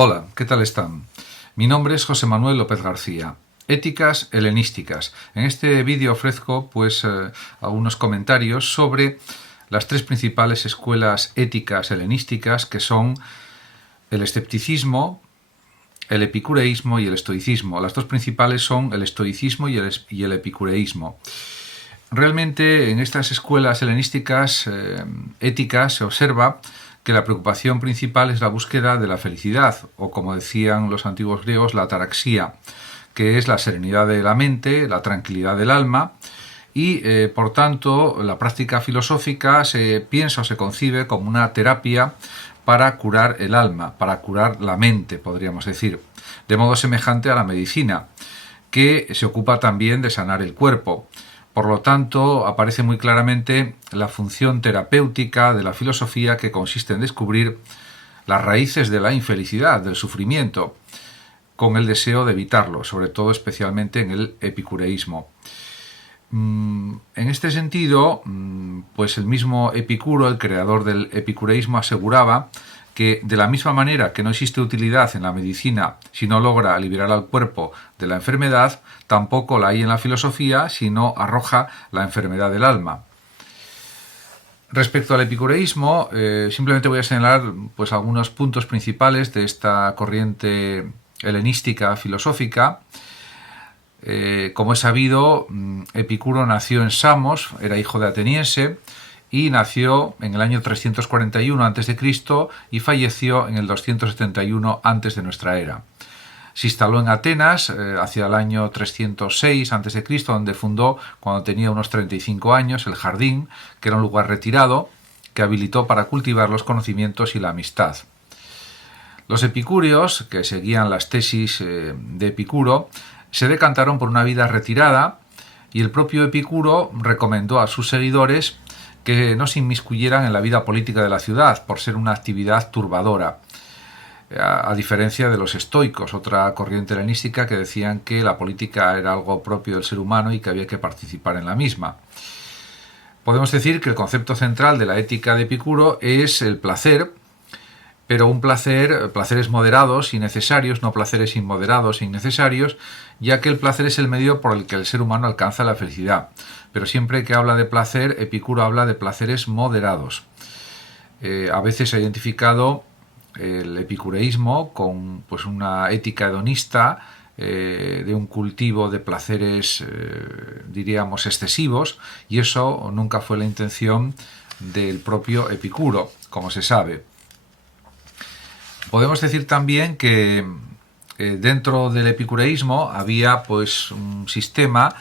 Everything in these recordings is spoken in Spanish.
Hola, ¿qué tal están? Mi nombre es José Manuel López García. Éticas helenísticas. En este vídeo ofrezco algunos comentarios sobre las tres principales escuelas éticas helenísticas, que son el escepticismo, el epicureísmo y el estoicismo. Las dos principales son el estoicismo y el epicureísmo. Realmente en estas escuelas helenísticas éticas se observa que la preocupación principal es la búsqueda de la felicidad, o como decían los antiguos griegos, la ataraxia, que es la serenidad de la mente, la tranquilidad del alma, y por tanto la práctica filosófica se piensa o se concibe como una terapia para curar el alma, para curar la mente, podríamos decir, de modo semejante a la medicina, que se ocupa también de sanar el cuerpo. Por lo tanto, aparece muy claramente la función terapéutica de la filosofía, que consiste en descubrir las raíces de la infelicidad, del sufrimiento, con el deseo de evitarlo, sobre todo especialmente en el epicureísmo. En este sentido, pues el mismo Epicuro, el creador del epicureísmo, aseguraba que de la misma manera que no existe utilidad en la medicina si no logra liberar al cuerpo de la enfermedad, tampoco la hay en la filosofía si no arroja la enfermedad del alma. Respecto al epicureísmo, simplemente voy a señalar algunos puntos principales de esta corriente helenística filosófica. Como es sabido, Epicuro nació en Samos, era hijo de ateniense, y nació en el año 341 a.C. y falleció en el 271 antes de nuestra era. Se instaló en Atenas hacia el año 306 a.C., donde fundó, cuando tenía unos 35 años, el Jardín, que era un lugar retirado que habilitó para cultivar los conocimientos y la amistad. Los epicúreos, que seguían las tesis de Epicuro, se decantaron por una vida retirada, y el propio Epicuro recomendó a sus seguidores que no se inmiscuyeran en la vida política de la ciudad, por ser una actividad turbadora, a diferencia de los estoicos, otra corriente helenística, que decían que la política era algo propio del ser humano y que había que participar en la misma. Podemos decir que el concepto central de la ética de Epicuro es el placer, pero placeres moderados y necesarios, no placeres inmoderados e innecesarios, ya que el placer es el medio por el que el ser humano alcanza la felicidad. Pero siempre que habla de placer, Epicuro habla de placeres moderados. A veces se ha identificado el epicureísmo con una ética hedonista, de un cultivo de placeres, diríamos, excesivos, y eso nunca fue la intención del propio Epicuro, como se sabe. Podemos decir también que dentro del epicureísmo había un sistema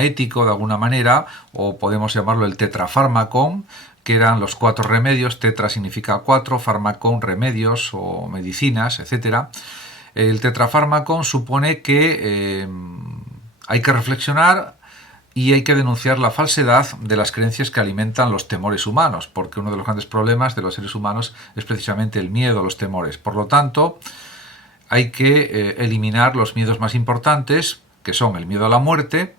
ético de alguna manera, o podemos llamarlo el tetrafármacon, que eran los 4 remedios. Tetra significa 4, fármacon, remedios o medicinas, etc. El tetrafármacon supone que hay que reflexionar y hay que denunciar la falsedad de las creencias que alimentan los temores humanos, porque uno de los grandes problemas de los seres humanos es precisamente el miedo a los temores. Por lo tanto, hay que eliminar los miedos más importantes, que son el miedo a la muerte,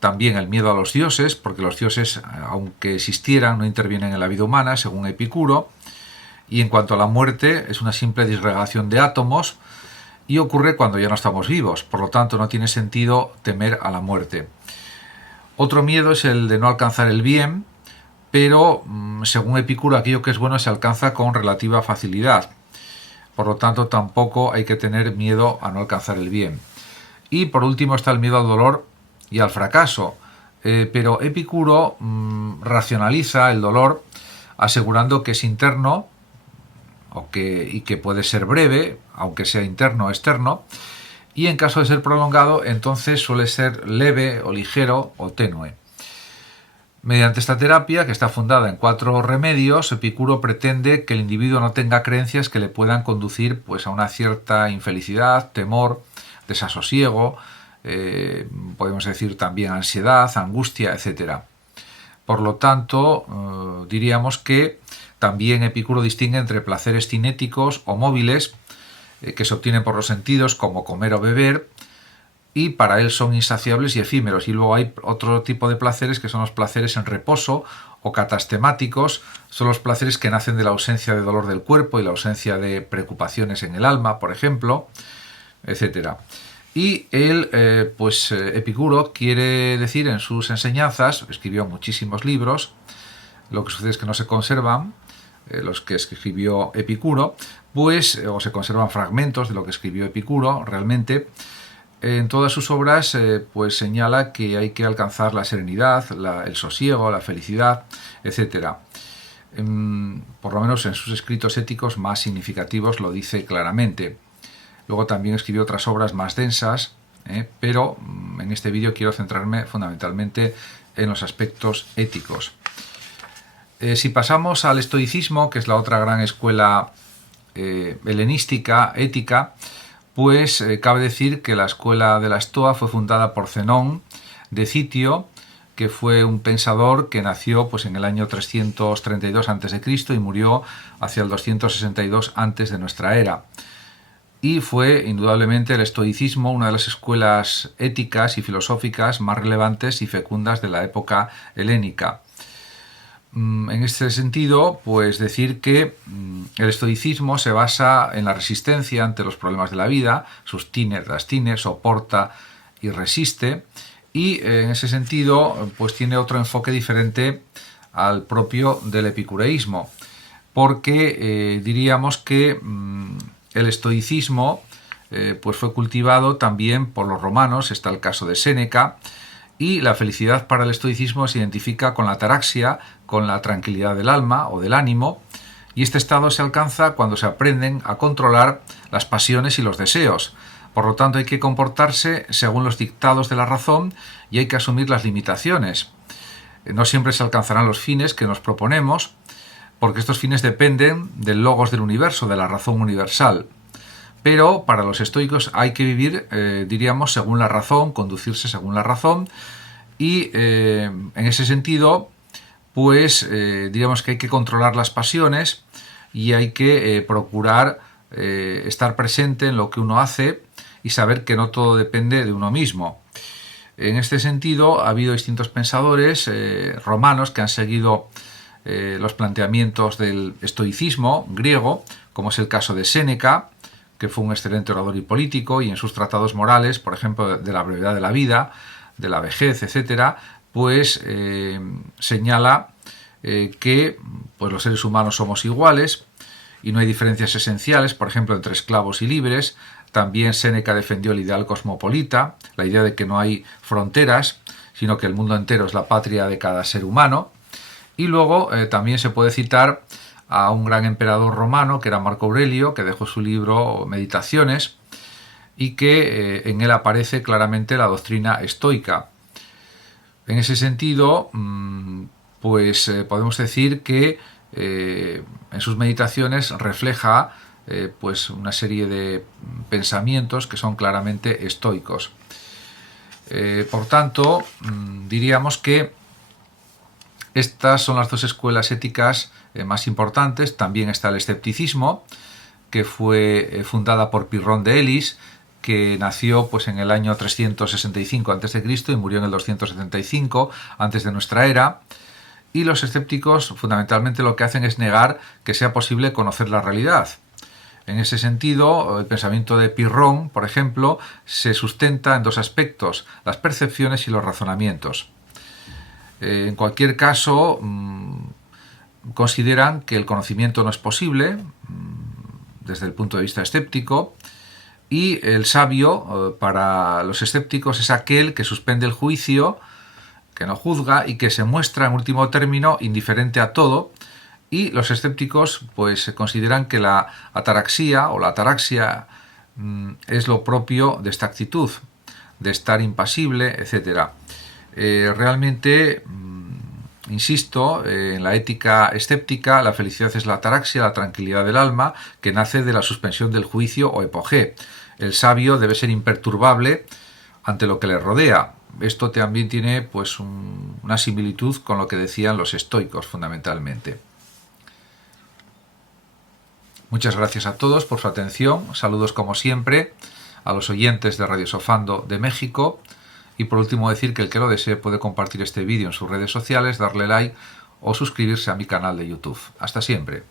también el miedo a los dioses, porque los dioses, aunque existieran, no intervienen en la vida humana, según Epicuro, y en cuanto a la muerte, es una simple disgregación de átomos y ocurre cuando ya no estamos vivos, por lo tanto no tiene sentido temer a la muerte. Otro miedo es el de no alcanzar el bien, pero según Epicuro, aquello que es bueno se alcanza con relativa facilidad. Por lo tanto, tampoco hay que tener miedo a no alcanzar el bien. Y por último está el miedo al dolor y al fracaso. Pero Epicuro racionaliza el dolor asegurando que es interno y que puede ser breve, aunque sea interno o externo, y en caso de ser prolongado, entonces suele ser leve o ligero o tenue. Mediante esta terapia, que está fundada en 4 remedios, Epicuro pretende que el individuo no tenga creencias que le puedan conducir a una cierta infelicidad, temor, desasosiego, podemos decir también ansiedad, angustia, etc. Por lo tanto, diríamos que también Epicuro distingue entre placeres cinéticos o móviles, que se obtienen por los sentidos, como comer o beber, y para él son insaciables y efímeros. Y luego hay otro tipo de placeres, que son los placeres en reposo o catastemáticos son los placeres que nacen de la ausencia de dolor del cuerpo y la ausencia de preocupaciones en el alma, por ejemplo, etcétera. Y él, Epicuro, quiere decir en sus enseñanzas, escribió muchísimos libros, lo que sucede es que no se conservan los que escribió Epicuro, o se conservan fragmentos de lo que escribió Epicuro realmente. En todas sus obras señala que hay que alcanzar la serenidad, el sosiego, la felicidad, etc. Por lo menos en sus escritos éticos más significativos lo dice claramente. Luego también escribió otras obras más densas, pero en este vídeo quiero centrarme fundamentalmente en los aspectos éticos. Si pasamos al estoicismo, que es la otra gran escuela helenística, ética, cabe decir que la escuela de la Estoa fue fundada por Zenón de Citio, que fue un pensador que nació en el año 332 a.C. y murió hacia el 262 antes de nuestra era. Y fue indudablemente el estoicismo una de las escuelas éticas y filosóficas más relevantes y fecundas de la época helénica. En este sentido, decir que el estoicismo se basa en la resistencia ante los problemas de la vida, sostiene, soporta y resiste, y en ese sentido tiene otro enfoque diferente al propio del epicureísmo, porque diríamos que el estoicismo fue cultivado también por los romanos, está el caso de Séneca, y la felicidad para el estoicismo se identifica con la ataraxia, con la tranquilidad del alma o del ánimo, y este estado se alcanza cuando se aprenden a controlar las pasiones y los deseos. Por lo tanto, hay que comportarse según los dictados de la razón y hay que asumir las limitaciones. No siempre se alcanzarán los fines que nos proponemos, porque estos fines dependen del logos del universo, de la razón universal. Pero para los estoicos hay que vivir, diríamos, según la razón, conducirse según la razón, y en ese sentido, diríamos que hay que controlar las pasiones y hay que procurar estar presente en lo que uno hace y saber que no todo depende de uno mismo. En este sentido, ha habido distintos pensadores romanos que han seguido los planteamientos del estoicismo griego, como es el caso de Séneca, que fue un excelente orador y político, y en sus tratados morales, por ejemplo, de la brevedad de la vida, de la vejez, etc., señala que los seres humanos somos iguales y no hay diferencias esenciales, por ejemplo, entre esclavos y libres. También Séneca defendió el ideal cosmopolita, la idea de que no hay fronteras, sino que el mundo entero es la patria de cada ser humano. Y luego también se puede citar a un gran emperador romano, que era Marco Aurelio, que dejó su libro Meditaciones, y que en él aparece claramente la doctrina estoica. En ese sentido, podemos decir que en sus meditaciones refleja una serie de pensamientos que son claramente estoicos. Por tanto, diríamos que estas son las dos escuelas éticas más importantes. También está el escepticismo, que fue fundada por Pirrón de Elis, que nació en el año 365 a.C. y murió en el 275 antes de nuestra era. Y los escépticos fundamentalmente lo que hacen es negar que sea posible conocer la realidad. En ese sentido, el pensamiento de Pirrón, por ejemplo, se sustenta en dos aspectos: las percepciones y los razonamientos. En cualquier caso, consideran que el conocimiento no es posible desde el punto de vista escéptico, y el sabio para los escépticos es aquel que suspende el juicio, que no juzga y que se muestra en último término indiferente a todo. Y los escépticos consideran que la ataraxia o la ataraxia es lo propio de esta actitud, de estar impasible, etc. Realmente, insisto, en la ética escéptica la felicidad es la ataraxia, la tranquilidad del alma, que nace de la suspensión del juicio o epogé. El sabio debe ser imperturbable ante lo que le rodea. Esto también tiene una similitud con lo que decían los estoicos fundamentalmente. Muchas gracias a todos por su atención. Saludos como siempre a los oyentes de Radio Sofando de México. Y por último decir que el que lo desee puede compartir este vídeo en sus redes sociales, darle like o suscribirse a mi canal de YouTube. Hasta siempre.